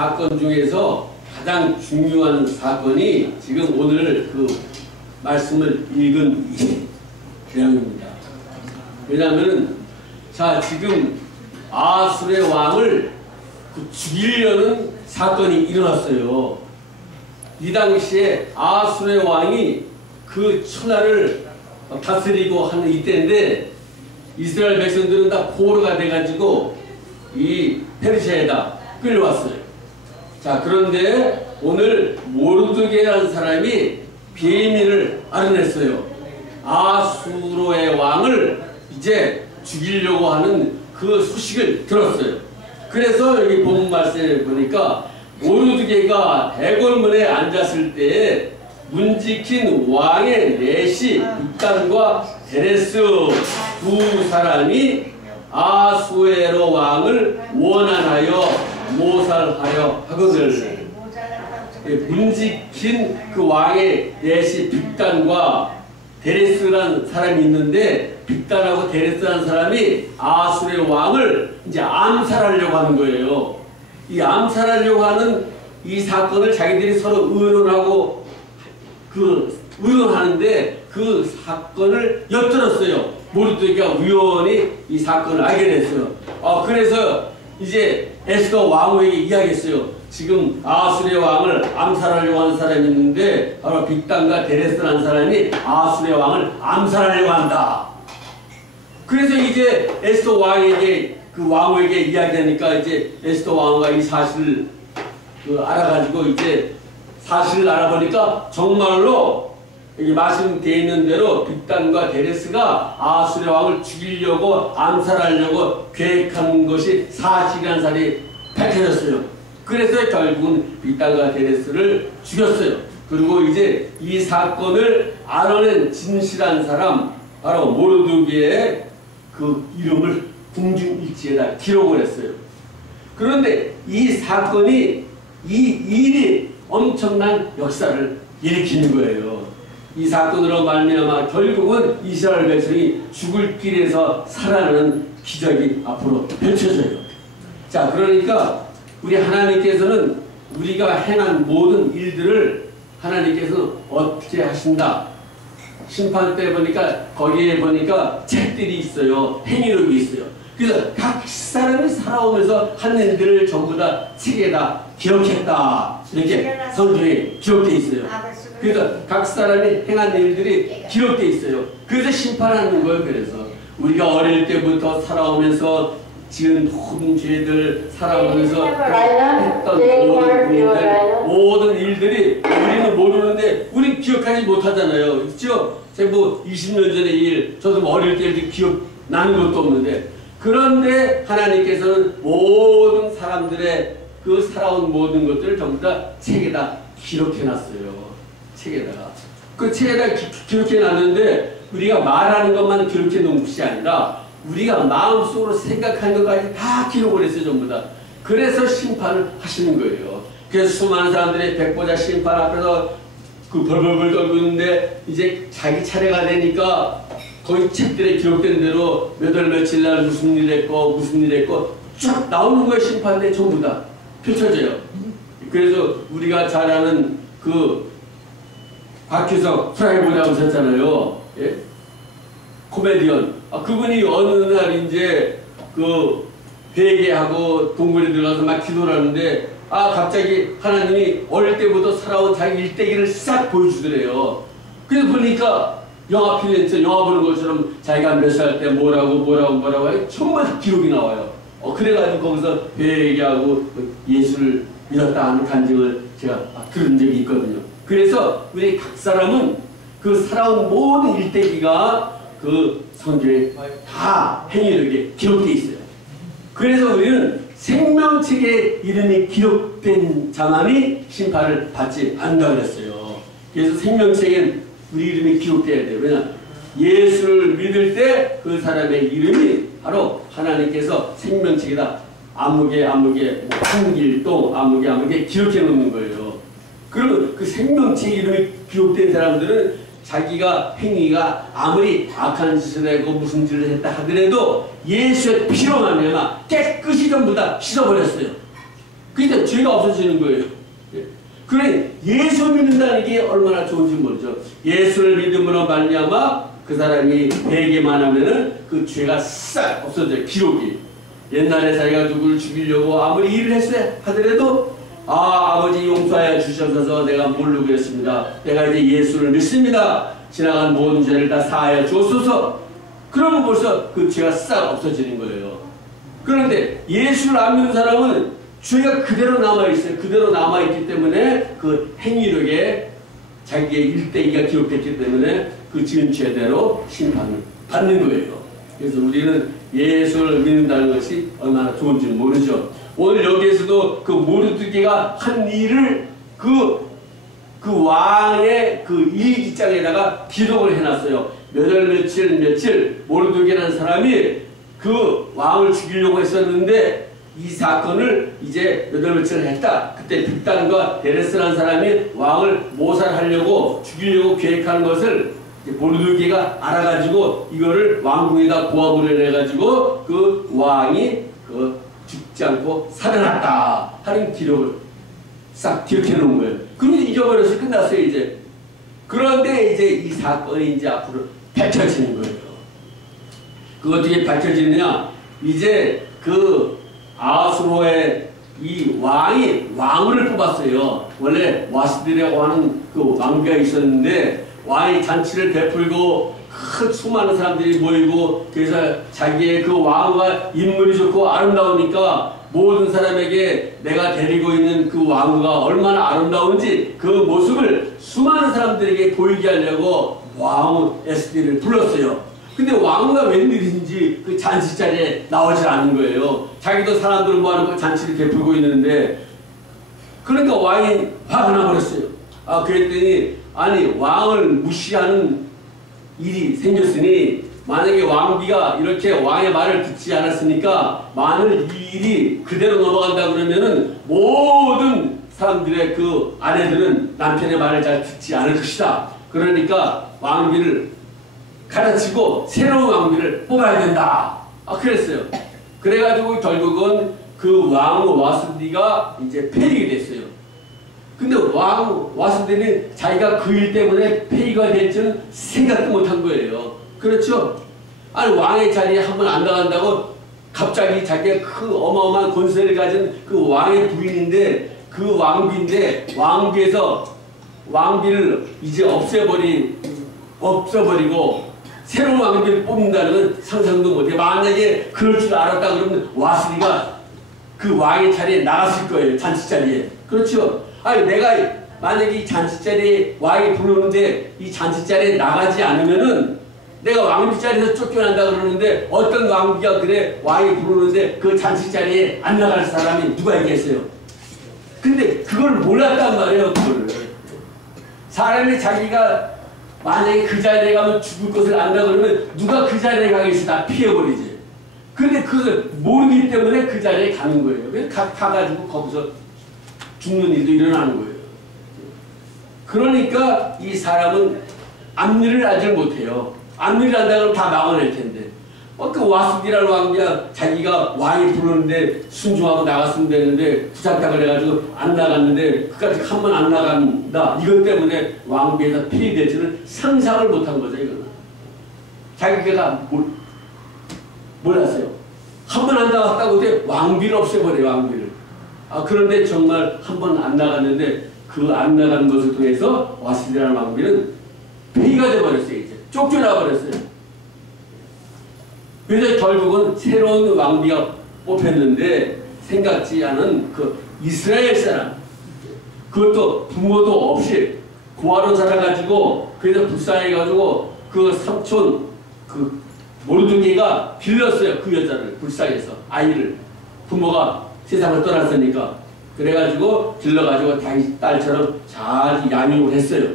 사건 중에서 가장 중요한 사건이 지금 오늘 그 말씀을 읽은 이 내용입니다. 왜냐하면 자 지금 아술의 왕을 죽이려는 사건이 일어났어요. 이 당시에 아술의 왕이 그 천하를 다스리고 하는 이때인데 이스라엘 백성들은 다 포로가 돼가지고 이 페르시아에다 끌려왔어요. 자 그런데 오늘 모르드게라는 사람이 비밀을 알아냈어요. 아수르의 왕을 이제 죽이려고 하는 그 소식을 들었어요. 그래서 여기 본문 말씀에 보니까 모르드게가 대궐문에 앉았을 때에 문지킨 왕의 내시 빅단과 데레스 두 사람이 아수에로 왕을 원한하여 모살하여 하거늘. 문지킨 그 왕의 내시 빅단과 데레스라는 사람이 있는데 빅단하고 데레스라는 사람이 아수르의 왕을 이제 암살하려고 하는 거예요. 이 암살하려고 하는 이 사건을 자기들이 서로 의논하고 의논하는데 그 사건을 엿들었어요. 모르드게가 우연히 이 사건을 알게 됐어요. 그래서 이제 에스더 왕후에게 이야기했어요. 지금 아수르의 왕을 암살하려고 하는 사람이 있는데 바로 빅단과 데레스라는 사람이 아수르의 왕을 암살하려고 한다. 그래서 이제 에스더 왕에게 그 왕후에게 이야기하니까 이제 에스더 왕후가 이 사실을 알아가지고 이제 사실을 알아보니까 정말로 여기 말씀되어 있는 대로 빅단과 데레스가 아수르의 왕을 죽이려고 암살하려고 계획한 것이 사실이라는 사실이 밝혀졌어요. 그래서 결국은 빅단과 데레스를 죽였어요. 그리고 이제 이 사건을 알아낸 진실한 사람 바로 모르드게의 그 이름을 궁중일지에다 기록을 했어요. 그런데 이 사건이 이 일이 엄청난 역사를 일으키는 거예요. 이 사건으로 말미암아 결국은 이스라엘 백성이 죽을 길에서 살아나는 기적이 앞으로 펼쳐져요. 자, 그러니까 우리 하나님께서는 우리가 행한 모든 일들을 하나님께서는 어떻게 하신다. 심판 때 보니까 거기에 보니까 책들이 있어요. 행위록이 있어요. 그래서 각 사람이 살아오면서 한 일들을 전부 다 책에다 기록했다. 이렇게 성경에 기록되어 있어요. 그래서 각 사람이 행한 일들이 기록되어 있어요. 그래서 심판하는 거예요. 그래서 우리가 어릴 때부터 살아오면서 지은 모든 죄들 살아오면서 했던 모든 일들이 우리는 모르는데 우리 기억하지 못하잖아요. 그렇죠? 제가 뭐 20년 전의 일 저도 어릴 때 기억 나는 것도 없는데 그런데 하나님께서는 모든 사람들의 그 살아온 모든 것들을 전부 다 책에다 기록해놨어요. 책에다가. 그 책에다 기록해놨는데 우리가 말하는 것만 기록해놓은 것이 아니라 우리가 마음속으로 생각하는 것까지 다 기록을 했어요. 전부 다. 그래서 심판을 하시는 거예요. 그래서 수많은 사람들이 백보자 심판 앞에서 그 벌벌벌 떨고 있는데 이제 자기 차례가 되니까 거기 책들에 기록된 대로 몇 월 며칠 날 무슨 일 했고 무슨 일 했고 쭉 나오는 거예요. 심판에 전부 다 펼쳐져요. 그래서 우리가 잘 아는 그 박규석 프라이보라고 하셨잖아요. 예? 코미디언. 그분이 어느 날 이제 그 회개하고 동굴에 들어가서 막 기도를 하는데 갑자기 하나님이 어릴 때부터 살아온 자기 일대기를 싹 보여주더래요. 그래서 보니까 영화 필름에서 영화 보는 것처럼 자기가 몇 살 때 뭐라고 정말 기록이 나와요. 그래가지고 거기서 회개하고 예수를 믿었다 하는 간증을 제가 들은 적이 있거든요. 그래서 우리 각 사람은 그 살아온 모든 일대기가 그 성경에 다 행위록에 기록되어 있어요. 그래서 우리는 생명책에 이름이 기록된 자만이 심판을 받지 않는다고 그랬어요. 그래서 생명책엔 우리 이름이 기록돼야 돼요. 왜냐? 예수를 믿을 때 그 사람의 이름이 바로 하나님께서 생명책에다 아무개 한길동 아무개 기록해 놓는 거예요. 그러면 그 생명책 이름이 기록된 사람들은 자기가 행위가 아무리 악한 짓을 하고 무슨 짓을 했다 하더라도 예수의 피로 말미암아 깨끗이 전부 다 씻어버렸어요. 그러니까 죄가 없어지는 거예요. 그래 예수 믿는다는 게 얼마나 좋은지 모르죠. 예수를 믿음으로 말미암아 그 사람이 회개만 하면은 그 죄가 싹 없어져요. 기록이. 옛날에 자기가 누구를 죽이려고 아무리 일을 했어야 하더라도 아버지 용서하여 주셔서 내가 모르고 그랬습니다. 내가 이제 예수를 믿습니다. 지나간 모든 죄를 다 사하여 주옵소서. 그러면 벌써 그 죄가 싹 없어지는 거예요. 그런데 예수를 안 믿는 사람은 죄가 그대로 남아있어요. 그대로 남아있기 때문에 그 행위력에 자기의 일대기가 기록됐기 때문에 그 지은 죄대로 심판을 받는 거예요. 그래서 우리는 예수를 믿는다는 것이 얼마나 좋은지 모르죠. 오늘 여기에서도 그 모르드게가 한 일을 그 왕의 그 일기장에다가 기록을 해놨어요. 며칠 모르드게라는 사람이 그 왕을 죽이려고 했었는데 이 사건을 이제 며칠을 했다. 그때 빅단과 데레스라는 사람이 왕을 모살하려고 죽이려고 계획하는 것을 모르드게가 알아가지고 이거를 왕궁에다 고함을 해가지고 그 왕이 죽지 않고 살아났다 하는 기록을 싹 기록해 놓은 거예요. 그럼 잊어버려서 끝났어요 이제. 그런데 이제 이 사건이 이제 앞으로 밝혀지는 거예요. 그 어떻게 밝혀지느냐? 이제 그 아수로의 이 왕이 왕후를 뽑았어요. 원래 와시드라고 하는 그 왕비가 있었는데 왕이 잔치를 베풀고 큰 수많은 사람들이 모이고 그래서 자기의 그 왕후가 인물이 좋고 아름다우니까 모든 사람에게 내가 데리고 있는 그 왕후가 얼마나 아름다운지 그 모습을 수많은 사람들에게 보이게 하려고 왕후 에스더를 불렀어요. 근데 왕후가 웬일인지 그 잔치 자리에 나오질 않는 거예요. 자기도 사람들을 모아놓고 잔치를 베풀고 있는데 그러니까 왕이 화가 나버렸어요. 그랬더니 아니 왕을 무시하는 일이 생겼으니 만약에 왕비가 이렇게 왕의 말을 듣지 않았으니까 만일 이 일이 그대로 넘어간다 그러면은 모든 사람들의 그 아내들은 남편의 말을 잘 듣지 않을 것이다. 그러니까 왕비를 갈아치고 새로운 왕비를 뽑아야 된다. 그랬어요. 그래가지고 결국은 그 왕후 와스디가 이제 폐위가 됐어요. 근데 왕후 와스디는 자기가 그 일 때문에 폐위가 될 줄은 생각도 못한 거예요. 그렇죠? 아니 왕의 자리에 한 번 안 나간다고 갑자기 자기가 그 어마어마한 권세를 가진 그 왕의 부인인데 그 왕비인데 왕비에서 왕비를 이제 없애버리고 새로운 왕비를 뽑는다는 건 상상도 못해. 만약에 그럴 줄 알았다 그러면 와스리가 그 왕의 자리에 나갔을 거예요. 잔치 자리에. 그렇죠? 아니 내가 만약에 이 잔치 자리에 왕이 부르는데 이 잔치 자리에 나가지 않으면은 내가 왕비 자리에서 쫓겨난다 그러는데 어떤 왕비가 그래 왕이 부르는데 그 잔치 자리에 안 나갈 사람이 누가 있겠어요? 근데 그걸 몰랐단 말이에요. 그거를. 사람이 자기가 만약에 그 자리에 가면 죽을 것을 안다 그러면 누가 그 자리에 가겠어? 다 피해버리지. 근데 그걸 모르기 때문에 그 자리에 가는 거예요. 그래서 가가지고 거기서 죽는 일도 일어나는 거예요. 그러니까 이 사람은 앞일을 알지 못해요. 앞일을 안다 그러면 다 막아낼 텐데. 그 와스디라는 왕비가 자기가 왕이 부르는데 순종하고 나갔으면 되는데 부탁다 그래가지고 안 나갔는데 그까지 한 번 안 나간다. 이것 때문에 왕비에서 폐위될지는 상상을 못한 거죠. 이거는. 자기가 몰랐어요. 한 번 안 나갔다고 돼 왕비를 없애버려요. 왕비를. 그런데 정말 한 번 안 나갔는데 그 안 나간 것을 통해서 와스디라는 왕비는 폐위가 돼버렸어요. 이제 쫓겨나 버렸어요. 그래서 결국은 새로운 왕비가 뽑혔는데 생각지 않은 그 이스라엘 사람, 그것도 부모도 없이 고아로 자라가지고 그래서 불쌍해가지고 그 삼촌 그 모르드게가 빌렸어요. 그 여자를 불쌍해서 아이를 부모가 세상을 떠났으니까 그래가지고 빌려가지고 자기 딸처럼 잘 양육을 했어요.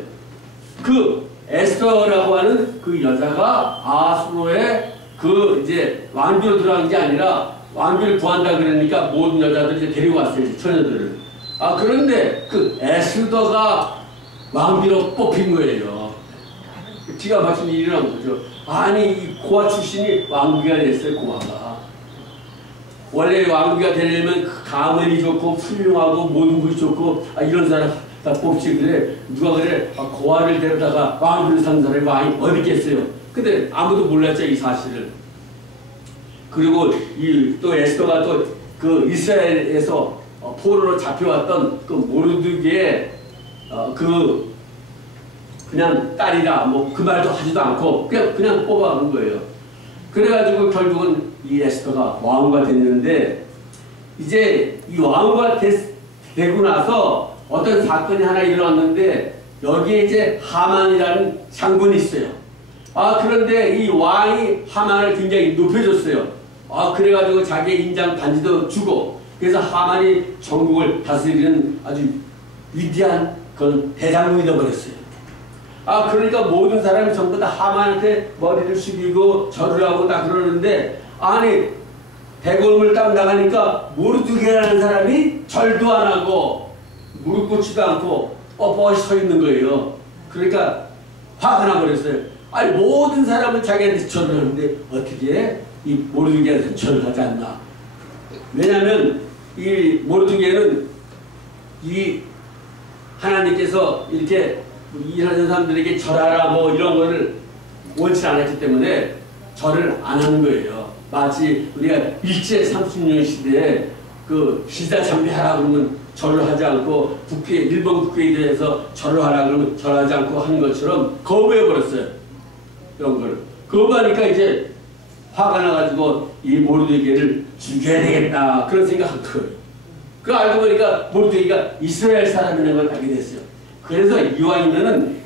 그 에스더라고 하는 그 여자가 아수로의 그 이제 왕비로 들어간 게 아니라 왕비를 구한다 그러니까 모든 여자들 이제 데리고 왔어요. 처녀들을. 그런데 그 에스더가 왕비로 뽑힌 거예요. 기가 막힌 일이 일어난 거죠. 아니 이 고아 출신이 왕비가 됐어요. 고아가. 원래 왕비가 되려면 그 가문이 좋고 훌륭하고 모든 것이 좋고 이런 사람 다 뽑지. 그래 누가 그래 고아를 데려다가 왕비를 산 사람이 왕이 어디 있겠어요. 근데 아무도 몰랐죠, 이 사실을. 그리고 또 에스더가 또 그 이스라엘에서 포로로 잡혀왔던 그 모르드게의 그냥 딸이라 뭐 그 말도 하지도 않고 그냥 뽑아온 거예요. 그래가지고 결국은 이 에스더가 왕후가 됐는데, 이제 이 왕후가 되고 나서 어떤 사건이 하나 일어났는데, 여기에 이제 하만이라는 장군이 있어요. 그런데 이 왕이 하만을 굉장히 높여줬어요. 그래가지고 자기의 인장 반지도 주고, 그래서 하만이 전국을 다스리는 아주 위대한 그런 대장군이 되어버렸어요. 그러니까 모든 사람이 전부 다 하만한테 머리를 숙이고 절을 하고 다 그러는데, 아니 대궐문을 딱 나가니까 모르드게라는 사람이 절도 안 하고 무릎 꿇지도 않고 뻣뻣이 서 있는 거예요. 그러니까 화가 나버렸어요. 아니 모든 사람은 자기한테 절을 하는데 어떻게 이 모르드게한테 절을 하지 않나. 왜냐하면 이 모르드게는 이 하나님께서 이렇게 일하는 사람들에게 절하라 뭐 이런 거를 원치 않았기 때문에 절을 안 하는 거예요. 마치 우리가 일제 30년 시대에 그 시사 참배하라 그러면 절을 하지 않고 일본 국회에 대해서 절을 하라 그러면 절하지 않고 하는 것처럼 거부해버렸어요. 이런 거를. 거부하니까 이제 화가 나가지고 이 모르드게를 죽여야 되겠다 그런 생각한 거예요. 그 알고 보니까 모르드게가 이스라엘 사람이라는 걸 알게 됐어요. 그래서 이왕이면은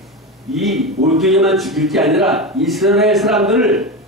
이 모르드게만 죽일 게 아니라 이스라엘 사람들을